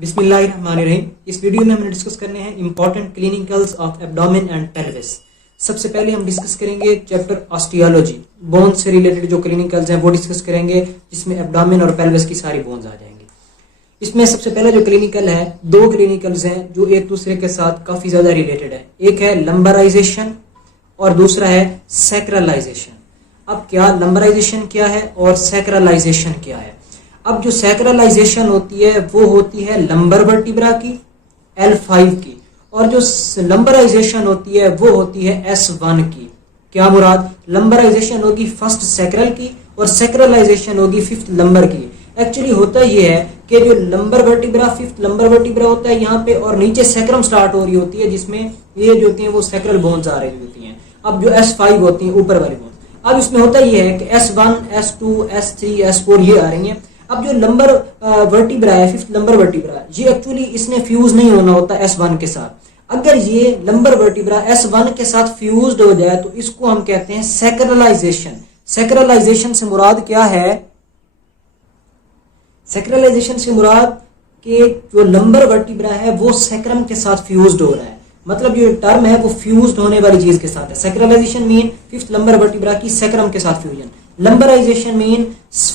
बिस्मिल्लाहिर्रहमानिर्रहीम। इस वीडियो में हमने डिस्कस करने हैं important clinicals of abdomen and pelvis. सबसे पहले हम डिस्कस करेंगे चैप्टर ऑस्टियोलॉजी, बोन से रिलेटेड जो क्लिनिकल्स हैं वो डिस्कस करेंगे, जिसमें एब्डोमेन और पेल्विस की सारी बोन्स आ जाएंगी। इसमें सबसे पहला जो क्लिनिकल है, दो क्लिनिकल्स हैं जो एक दूसरे के साथ काफी ज्यादा रिलेटेड है। एक है लंबराइजेशन और दूसरा है सैक्रलाइजेशन। अब क्या लंबराइजेशन क्या है और सैक्रलाइजेशन क्या है? अब जो सैक्रलाइजेशन होती है वो होती है लंबर वर्टिब्रा की L5 की, और जो लंबराइजेशन होती है वो होती है S1 की। क्या मुराद? लंबराइजेशन होगी फर्स्ट सैक्रल की और सैक्रलाइजेशन होगी फिफ्थ लंबर की। एक्चुअली होता ये है कि जो lumbar vertebra fifth lumbar vertebra होता है यहाँ पे, और नीचे सैक्रम स्टार्ट हो रही होती है, जिसमें ये जो होती है वो सैक्रल बोन्स आ रही होती हैं। अब जो S5 होती है ऊपर वाली बोन्स, अब इसमें होता ये है कि S1, S2, S3, S4 ये आ रही है। अब जो लंबर वर्टिब्रा है, फिफ्थ लंबर वर्टिब्रा, ये एक्चुअली इसने फ्यूज नहीं होना होता S1 के साथ। अगर ये लंबर वर्टिब्रा S1 के साथ फ्यूज्ड हो जाए तो इसको हम कहते हैं सैक्रलाइजेशन। सैक्रलाइजेशन से मुराद क्या है? सैक्रलाइजेशन से मुराद कि जो लंबर वर्टिब्रा है वो सैक्रम के साथ फ्यूज्ड हो रहा है। मतलब ये टर्म है वो फ्यूज्ड होने वाली चीज के साथ है। सैक्रलाइजेशन मीन फिफ्थ लंबर वर्टिब्रा की सैक्रम के साथ फ्यूजन। लंबराइजेशन मीन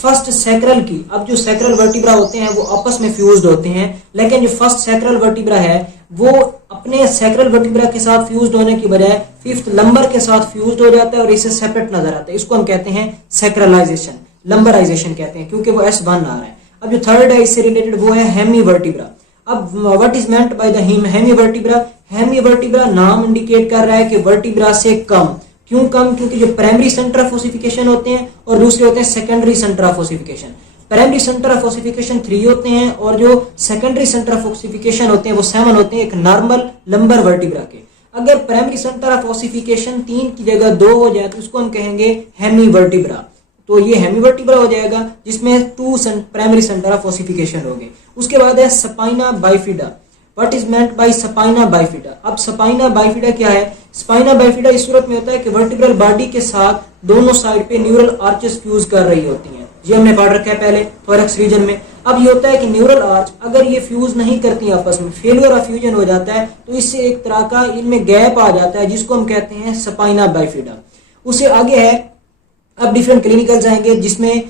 फर्स्ट सैक्रल की। अब जो सैक्रल वर्टिब्रा होते हैं वो आपस में फ्यूज्ड होते हैं, लेकिन जो फर्स्ट सैक्रल वर्टिब्रा है वो अपने सैक्रल वर्टिब्रा के साथ फ्यूज्ड होने की बजाय फिफ्थ लंबर के साथ फ्यूज्ड हो जाता है और इसे सेपरेट नजर आता है। इसको हम कहते हैं सैक्रलाइजेशन, लंबराइजेशन कहते हैं, क्योंकि वो S1 आ रहा है। अब जो थर्ड है इससे रिलेटेड वो है हेमी वर्टिब्रा। अब what is meant by the hemi vertebra? Hemi vertebra नाम इंडिकेट कर रहा है कि वर्टिब्रा से कम। क्यों कम? क्योंकि जो प्राइमरी सेंटर ऑफ ओसिफिकेशन होते हैं और दूसरे होते हैं secondary centre of ossification. Primary centre of ossification 3 होते हैं और जो सेकेंडरी सेंटर ऑफ ओसिफिकेशन होते हैं वो 7 होते हैं एक नॉर्मल लंबर वर्टिब्रा के। अगर प्राइमरी सेंटर ऑफ ओसिफिकेशन 3 की जगह 2 हो जाए तो उसको हम कहेंगे हेमी वर्टिब्रा। तो ये हेमी वर्टिब्रा हो जाएगा जिसमें 2 प्राइमरी सेंटर ऑफ ओसिफिकेशन हो गए। उसके बाद है spina bifida. What is meant bye spina bifida? अब स्पाइना बाइफिडा क्या है? स्पाइना बाइफिडा इस सूरत में होता है कि वर्टिब्रल बॉडी के साथ दोनों साइड पे न्यूरल आर्चेस फ्यूज कर रही होती हैं। ये हमने पढ़ रखा है पहले थोरैक्स रीजन में। अब ये होता है कि न्यूरल आर्च अगर ये फ्यूज नहीं करती आपस में, फेलियर ऑफ फ्यूजन हो जाता है, तो इससे एक तरह का इनमें गैप आ जाता है जिसको हम कहते हैं स्पाइना बाइफिडा। उससे आगे है अब डिफरेंट क्लिनिकल्स आएंगे जिसमें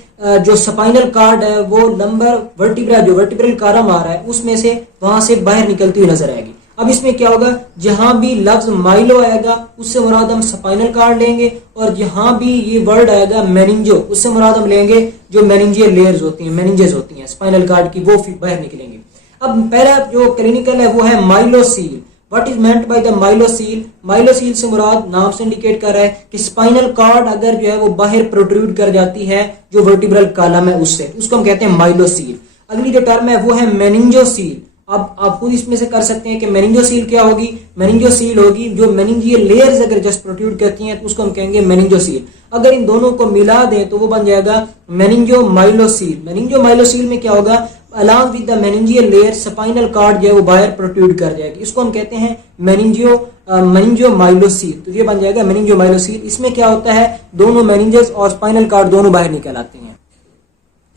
जो स्पाइनल कार्ड है वो लंबर वर्टिब्रा जो वर्टिब्रल कॉलम आ रहा है उसमें से वहां से बाहर निकलती हुई नजर आएगी। अब इसमें क्या होगा? जहां भी लफ्ज माइलो आएगा उससे मुराद हम स्पाइनल कार्ड लेंगे, और जहां भी ये वर्ड आएगा मेनिंजो उससे मुराद हम लेंगे जो मेनिंजियल लेयर्स होती हैं, मेनिंजेस होती हैं स्पाइनल कार्ड की, वो बाहर निकलेंगे। अब पहला जो क्लिनिकल है वो है myelocele. What is meant by the myelocele? Myelocele से मुराद नाम से इंडिकेट कर रहा है कि स्पाइनल कार्ड अगर जो है वो बाहर प्रोट्रूड कर जाती है जो वर्टिब्रल कॉलम है उससे, उसको हम कहते हैं माइलोसील। अगली जो टर्म है वो है मेनिंजोसील। अब आप खुद इसमें से कर सकते हैं कि मेनिंजोसील क्या होगी? मेनिंजोसील होगी जो मेनिंजियल लेयर्स अगर जस्ट प्रोट्रूड करती हैं तो उसको हम कहेंगे मेनिंजोसील। अगर इन दोनों को मिला दें तो वो बन जाएगा मेनिंजोमाइलोसील। मेनिंजोमाइलोसील में क्या होगा? Along with the meningeal layer spinal cord जो है वो बाहर प्रोट्रूड कर जाएगी। इसको हम कहते हैं मेनिंजियोमाइलोसील। तो ये बन जाएगा मेनिंजियोमाइलोसील। इसमें क्या होता है? दोनों मेनिंजेस और स्पाइनल कार्ड दोनों बाहर निकल आते हैं।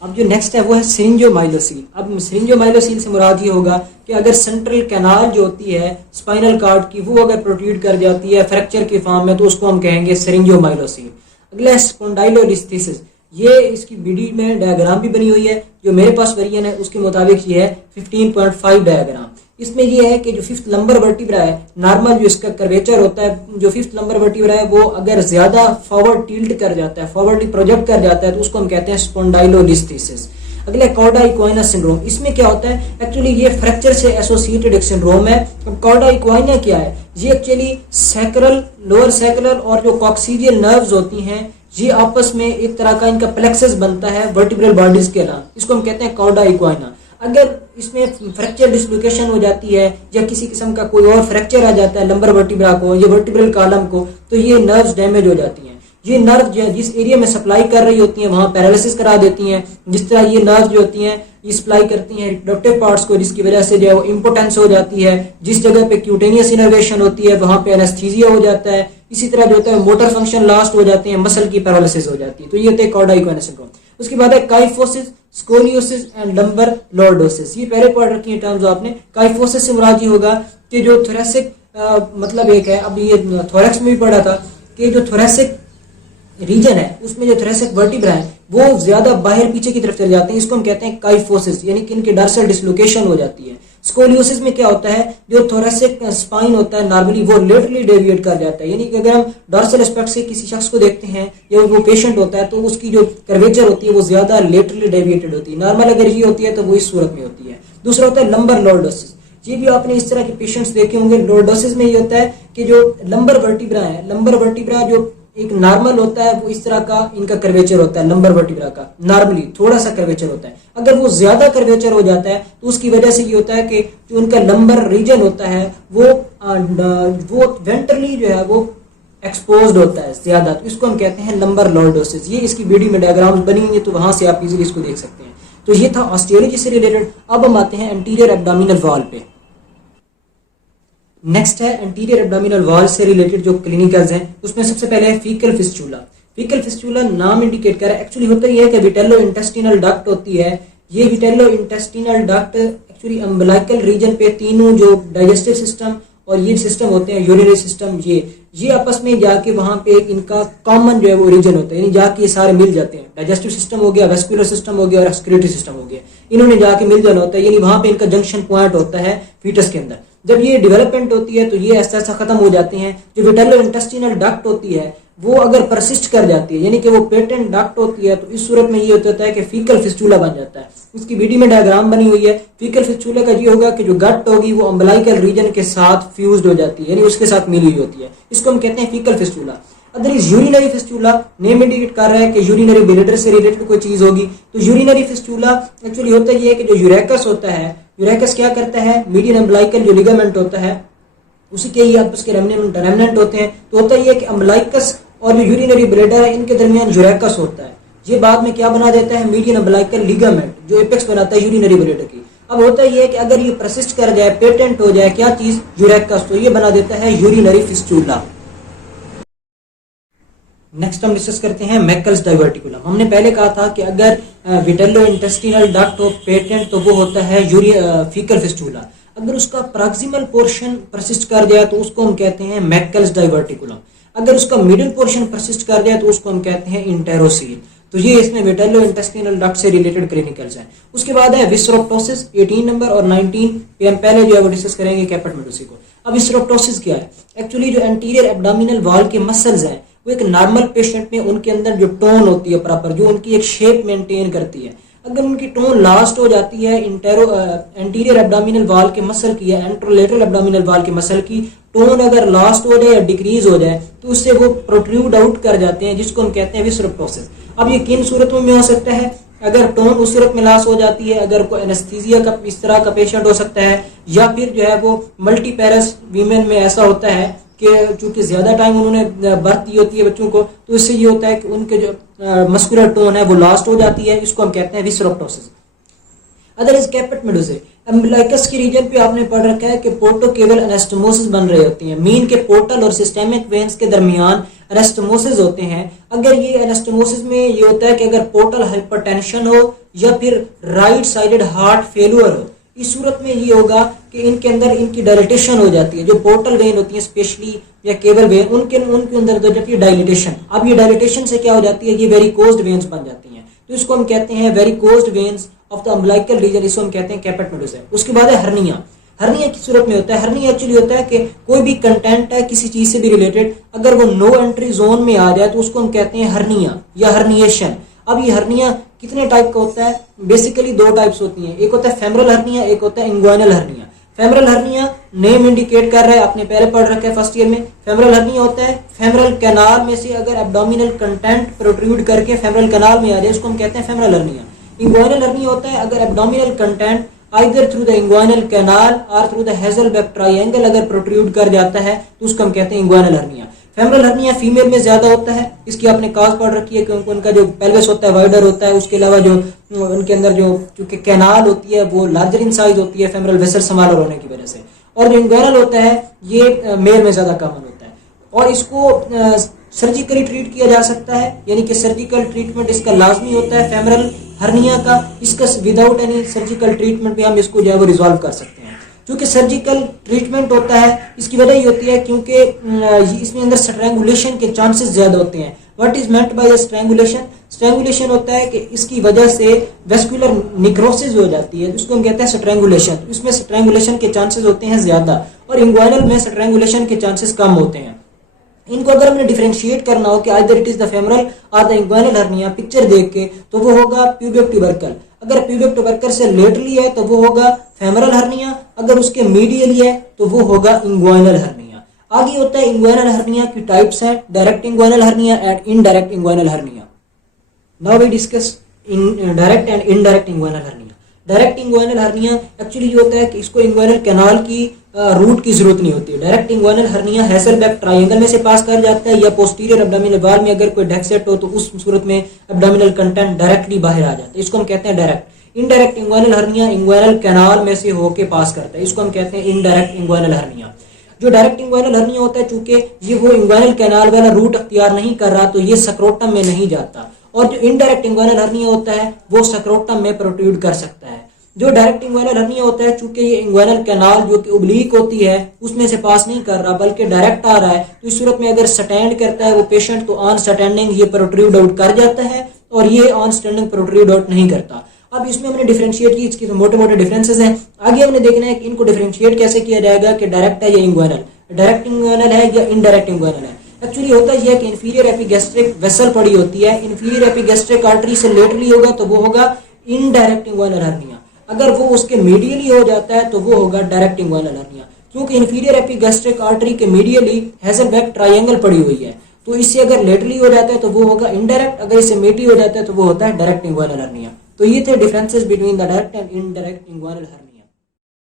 अब जो नेक्स्ट है वो है सिरिंजोमाइलोसील। अब सिरिंजोमाइलोसील से मुराद ये होगा कि अगर सेंट्रल कैनाल जो होती है स्पाइनल कार्ड की वो अगर प्रोट्रूड कर जाती है फ्रैक्चर के फॉर्म में तो उसको हम कहेंगे सिरिंजोमाइलोसील। अगला स्पॉन्डाइलोलिस्थेसिस। ये इसकी बीडी में डायग्राम भी बनी हुई है, जो मेरे पास वेरिएंट है उसके मुताबिक ये है 15.5 डायग्राम। इसमें ये है कि जो फिफ्थ लंबर वर्टिब्रा है, नॉर्मल जो इसका कर्वेचर होता है, जो फिफ्थ लंबर वर्टिब्रा है वो अगर ज्यादा फॉरवर्ड टिल्ट कर जाता है, फॉरवर्डली प्रोजेक्ट कर जाता है तो उसको हम कहते हैं स्पॉन्डाइलोलिस्थेसिस। अगला कॉर्डा इक्वाइना सिंड्रोम। इसमें क्या होता है? एक्चुअली ये फ्रैक्चर से एसोसिएटेड एक सिंड्रोम है। कॉर्डा इक्वाइना क्या है? ये एक्चुअली सैक्रल, लोअर सैक्रल और जो कॉक्सीडियल नर्व्स होती हैं ये आपस में एक तरह का इनका प्लेक्सस बनता है वर्टिब्रल बॉडीज के अलावा, इसको हम कहते हैं कॉर्डा इक्वाइना। अगर इसमें फ्रैक्चर डिसलोकेशन हो जाती है या किसी किस्म का कोई और फ्रैक्चर आ जाता है लंबर वर्टिब्रा को या वर्टिब्रल कॉलम को, तो ये नर्व्स डैमेज हो जाती हैं। ये नर्व जो है जिस एरिया में सप्लाई कर रही होती हैं वहां पैरालिसिस करा देती हैं। जिस तरह ये नर्व जो होती हैं ये सप्लाई करती हैं रिप्रोडक्टिव पार्ट्स को, जिसकी वजह से जो है वो इम्पोटेंस हो जाती है। जिस जगह पे क्यूटेनियस इनर्वेशन होती है वहां पे एनेस्थीसिया हो जाता है। इसी तरह जो होता है मोटर फंक्शन लॉस्ट हो जाते हैं, मसल की पैरालिसिस हो जाती है। तो ये होता है कॉर्डा इक्वाइना सिंड्रोम। उसके बाद है kyphosis scoliosis and lumbar lordosis. ये पहले पढ़ रखी है टर्म्स आपने। काइफोसिस से मुराद ये होगा कि जो थोरेसिक मतलब एक है, अब ये थोरेक्स में भी पढ़ा था कि जो थोरेसिक रीजन है उसमें जो थोरेसिक वर्टिब्रा है वो ज्यादा बाहर पीछे की तरफ चले जाते हैं, इसको हम कहते हैं काइफोसिस, यानी कि इनकी डॉर्सल डिसलोकेशन हो जाती है। स्कोलियोसिस में क्या होता है, जो थोरेसिक स्पाइन होता है नॉर्मली वो लेटरली डेविएट कर जाता है, यानी कि अगर हम डॉर्सल एस्पेक्ट से किसी शख्स को देखते हैं या वो पेशेंट होता है तो उसकी जो कर्वेचर होती है वो ज्यादा लेटरली डेविएटेड होती है। नॉर्मल अगर ये होती है तो वो इस सूरत में होती है। दूसरा होता है लंबर लॉर्डोसिस। ये भी आपने इस तरह के पेशेंट्स देखे होंगे। लॉर्डोसिस में ये होता है कि जो लंबर वर्टिब्रा है, लंबर वर्टिब्रा जो एक नॉर्मल होता है वो इस तरह का इनका कर्वेचर होता है, लंबर वर्टिब्रा का नॉर्मली थोड़ा सा कर्वेचर होता है। अगर वो ज्यादा कर्वेचर हो जाता है तो उसकी वजह से ये होता है कि जो उनका लंबर रीजन होता है वो वेंट्रली जो है वो एक्सपोज्ड होता है ज्यादा, तो इसको हम कहते हैं लंबर लॉर्डोसिस। ये इसकी वीडियो में डायग्राम्स बनी हुई है तो वहां से आप इजीली इसको देख सकते हैं। तो ये था ऑस्टियोलॉजी से रिलेटेड। अब हम आते हैं एंटीरियर एब्डोमिनल वॉल पे। नेक्स्ट है एंटीरियर एब्डोमिनल वॉल से रिलेटेड जो क्लिनिकल्स हैं, उसमें सबसे पहले है फीकल फिस्टूला। फीकल फिस्टूला नाम इंडिकेट कर रहा है, एक्चुअली होता यह है कि विटेलो इंटेस्टिनल डक्ट होती है। ये vitello intestinal duct actually umbilical region पे तीनों जो डाइजेस्टिव सिस्टम और ये सिस्टम होते हैं, यूरिनरी सिस्टम, ये आपस में जाके वहां पे एक इनका कॉमन जो है वो रीजन होता है, यानी जाके ये सारे मिल जाते हैं। डाइजेस्टिव सिस्टम हो गया, वेस्कुलर सिस्टम हो गया और एक्सक्रीटरी सिस्टम हो गया, इन्होंने जाके मिल जाना होता है, यानी वहां पे इनका जंक्शन पॉइंट होता है फीटस के अंदर। जब ये डेवलपमेंट होती है तो ये ऐसा ऐसा खत्म हो जाते हैं। जो विटेलो इंटेस्टिनल डक्ट होती है वो अगर परसिस्ट कर जाती है, यानी कि वो पेटेंट डक्ट होती है, तो इस सूरत में ये होता है कि फीकल फिस्टूला बन जाता है। इसकी वीडियो में डायग्राम बनी हुई है। फीकल फिस्टूला का ये होगा कि जो गट होगी वो अम्बिलिकल रीजन के साथ फ्यूज्ड हो जाती है, यानी उसके साथ मिली हुई होती है, इसको हम कहते हैं faecal fistula. Other is urinary fistula, name indicate कर रहा है कि यूरिनरी ब्लैडर से रिलेटेड कोई चीज होगी। तो यूरिनरी फिस्टूला एक्चुअली होता ये है कि जो यूरेकस होता है, यूरेकस क्या करता है, मीडियन अम्बिलिकल जो लिगामेंट होता है उसी के ही आपस के रेमनेंट होते हैं। तो होता ये है कि अम्बिलिकस और जो यूरिनरी ब्लैडर है इनके दरमियान यूरेकस होता है। ये बाद में क्या बना देता है, मीडियन अम्बिलिकल लिगामेंट जो एपेक्स बनाता है यूरिनरी ब्लैडर की। अब होता ये है कि अगर ये परसिस्ट कर जाए, पेटेंट हो जाए क्या चीज, यूरेकस, तो ये बना देता है यूरिनरी फिस्टूला। नेक्स्ट हम डिस्कस करते हैं मैकल्स डाइवर्टिकुलम। हमने पहले कहा था कि अगर विटेलो इंटेस्टिनल डक्ट हो पेटेंट तो वो होता है फीकल फिस्टूला। अगर उसका प्रॉक्सिमल पोर्शन परसिस्ट कर जाए तो उसको हम कहते हैं मैकल्स डाइवर्टिकुलम। अगर उसका मिडिल पोर्शन परसिस्ट कर जाए तो उसको हम कहते हैं इंटेरोसील। तो ये इसमें विटेलो इंटेस्टिनल डक्ट से रिलेटेड क्लिनिकल्स हैं। उसके बाद है विसरोप्टोसिस 18 नंबर और 19 पे हम पहले जो है वो डिस्कस करेंगे कैपेट मेडुसी को। अब विसरोप्टोसिस क्या है, एक्चुअली जो एंटीरियर एब्डोमिनल वॉल के मसल्स हैं वो एक नॉर्मल पेशेंट में उनके अंदर जो टोन होती है प्रॉपर, जो उनकी एक शेप मेंटेन करती है, अगर उनकी टोन लास्ट हो जाती है एंटीरियर एब्डोमिनल वॉल के मसल की या एंट्रोलेटरल एब्डोमिनल वॉल के मसल की टोन अगर लास्ट हो जाए या डिक्रीज हो जाए तो उससे वो प्रोट्रूड आउट कर जाते हैं, जिसको हम कहते हैं विसरोप्टोसिस। अब ये किन सूरतों में हो सकता है, अगर टोन उस सूरत में लॉस हो जाती है, अगर कोई एनेस्थीसिया का इस तरह का पेशेंट हो सकता है, या फिर जो है वो मल्टीपैरस वीमेन में ऐसा होता है कि चूंकि ज्यादा टाइम उन्होंने बर्थ दी होती है बच्चों को, तो इससे ये होता है कि उनके जो मस्कुलर टोन है वो लास्ट हो जाती है, इसको हम कहते हैं विसरोप्टोसिस। अदर इज कैपेट मेडुसे, अम्बिलिकस के रीजन पे आपने पढ़ रखा है कि पोर्टोकेवल एनास्टोमोसिस बन रही होती है, मीन के पोर्टल और सिस्टेमिक वेन्स के दरमियान एनास्टोमोसिस होते हैं। अगर ये एनास्टोमोसिस में ये होता है कि अगर पोर्टल हाइपरटेंशन हो या फिर राइट साइडेड हार्ट फेलुअर हो, इस सूरत में ये होगा कि इनके अंदर इनकी डायलिटेशन हो जाती है, जो पोर्टल वेन होती है स्पेशली या केबल वेन, उनके अंदर हो जाती है डायलिटेशन। अब ये डायलिटेशन से क्या हो जाती है, ये वेरिकोज्ड वेन्स बन जाती हैं, तो इसको हम कहते हैं varicosed veins of the umbilical region, इसको हम कहते हैं कैपेट मेडुसे। उसके बाद है हर्निया। हर्निया की सूरत में होता है, हर्निया एक्चुअली होता है कि कोई भी कंटेंट है किसी चीज से भी रिलेटेड, अगर वो नो एंट्री जोन में आ जाए तो उसको हम कहते हैं हर्निया या हर्निएशन। अब ये हर्निया कितने टाइप का होता है, बेसिकली दो टाइप्स होती हैं, एक होता है फेमरल हर्निया, एक होता है inguinal hernia. Femoral hernia name indicate कर रहा है, आपने पहले पढ़ रखा है फर्स्ट ईयर में। फेमरल हर्निया होता है फेमरल कैनाल में से अगर एब्डोमिनल कंटेंट प्रोट्रूड करके फेमरल कैनाल में आ जाए, उसको हम कहते हैं फेमरल हर्निया। इंग्वाइनल हर्निया होता है अगर abdominal content either through the inguinal canal और थ्रू द हेज़लबैक ट्रायंगल अगर प्रोट्रूड कर जाता है तो उसको हम कहते हैं inguinal hernia. Femoral hernia female में ज्यादा होता है, इसकी आपने काज पढ़ रखी है क्योंकि उनका जो पेल्विस होता है वाइडर होता है, उसके अलावा जो उनके अंदर जो चूंकि कैनाल होती है वो लार्जर इन साइज होती है फेमरल वेसल स्मॉलर होने की वजह से, और जो इंग्वाइनल होता है ये मेल में ज्यादा कॉमन होता है। और इसको सर्जिकली ट्रीट किया जा सकता है, यानी कि सर्जिकल ट्रीटमेंट इसका लाजमी होता है फेमरल हर्निया का। इसका विदाउट एनी सर्जिकल ट्रीटमेंट भी हम इसको जो है वो रिजॉल्व कर सकते हैं। क्योंकि सर्जिकल ट्रीटमेंट होता है, इसकी वजह ये होती है क्योंकि इसमें अंदर स्ट्रैंगुलेशन के चांसेस ज्यादा होते हैं। What is meant bye strangulation? Strangulation होता है कि इसकी वजह से वेस्कुलर निक्रोसिस हो जाती है, जिसको हम कहते हैं स्ट्रैंगुलेशन। इसमें स्ट्रैंगुलेशन के चांसेस होते हैं ज्यादा और इंग्वाइनल में स्ट्रैंगुलेशन के चांसेस कम होते हैं। इनको अगर हमने डिफरेंशिएट करना हो कि either it is the femoral और द इंग्वाइनल हर्निया पिक्चर देख के, तो वो होगा प्यूबिक ट्यूबरकल। अगर प्यूबिक ट्यूबरकल से लेटरली है तो वो होगा फेमरल हर्निया, अगर उसके मीडियली है तो वो होगा इंग्वाइनल हर्निया। आगे होता है इंग्वाइनल हर्निया की टाइप्स हैं, direct inguinal hernia and indirect inguinal hernia. Now we discuss direct and indirect inguinal hernia. Direct inguinal hernia actually ये होता है कि इसको इंग्वाइनल कैनाल की रूट की जरूरत नहीं होती है। डायरेक्ट इंग्वाइनल हर्निया हेसेलबैक ट्रायंगल में से पास कर जाता है या पोस्टीरियर एब्डोमिनल वॉल में अगर कोई डेक्सेट हो तो उस सूरत में एब्डोमिनल कंटेंट डायरेक्टली बाहर आ जाता है, इसको हम कहते हैं direct. Indirect inguinal hernia inguinal canal में से होके पास करता है, इसको हम कहते हैं इनडायरेक्ट इंग्वाइनल हर्निया। जो डायरेक्ट इंग्वाइनल हर्निया होता है, चूंकि ये वो इंग्वाइनल कैनाल वाला रूट अख्तियार नहीं कर रहा तो ये सक्रोटम में नहीं जाता, और जो इनडायरेक्ट इंग्वाइनल हर्निया होता है वो सक्रोटम में प्रोट्रूड कर सकता है। जो डायरेक्ट इंग्वाइनल हर्निया होता है, चूंकि ये इंग्वाइनल कैनाल जो कि ओब्लीक होती है उसमें से पास नहीं कर रहा बल्कि डायरेक्ट आ रहा है, तो इस सूरत में अगर स्टैंड करता है वो पेशेंट तो ऑन स्टैंडिंग ये प्रोट्रूड आउट कर जाता है और ये ऑन स्टैंडिंग प्रोट्रूड आउट नहीं करता। अब इसमें हमने डिफरेंशिएट की, इसके मोटे मोटे डिफरेंसेस हैं। आगे हमने देखना है कि इनको डिफरेंशिएट कैसे किया जाएगा कि डायरेक्ट है या इंग्वाइनल, डायरेक्ट इंग्वाइनल है या इनडायरेक्ट इंग्वाइनल है। एक्चुअली होता यह है कि इंफीरियर एपिगैस्ट्रिक वेसल पड़ी होती है, इंफीरियर एपिगैस्ट्रिक आर्टरी से लेटरली होगा तो वो होगा इनडायरेक्ट इंग्वाइनल हर्निया। अगर वो उसके मीडियली हो जाता है तो वो होगा डायरेक्ट इंग्वाइनल हर्निया, क्योंकि इंफीरियर एपिगैस्ट्रिक आर्टरी के मीडियली हेसेलबैक ट्रायंगल पड़ी हुई है। तो इससे अगर लेटरली हो जाता है तो वो होगा इनडायरेक्ट, अगर इससे मीडियली हो जाता है तो वो होता है डायरेक्ट इंग्वाइनल हर्निया। तो ये थे differences between the direct and indirect inguinal hernia.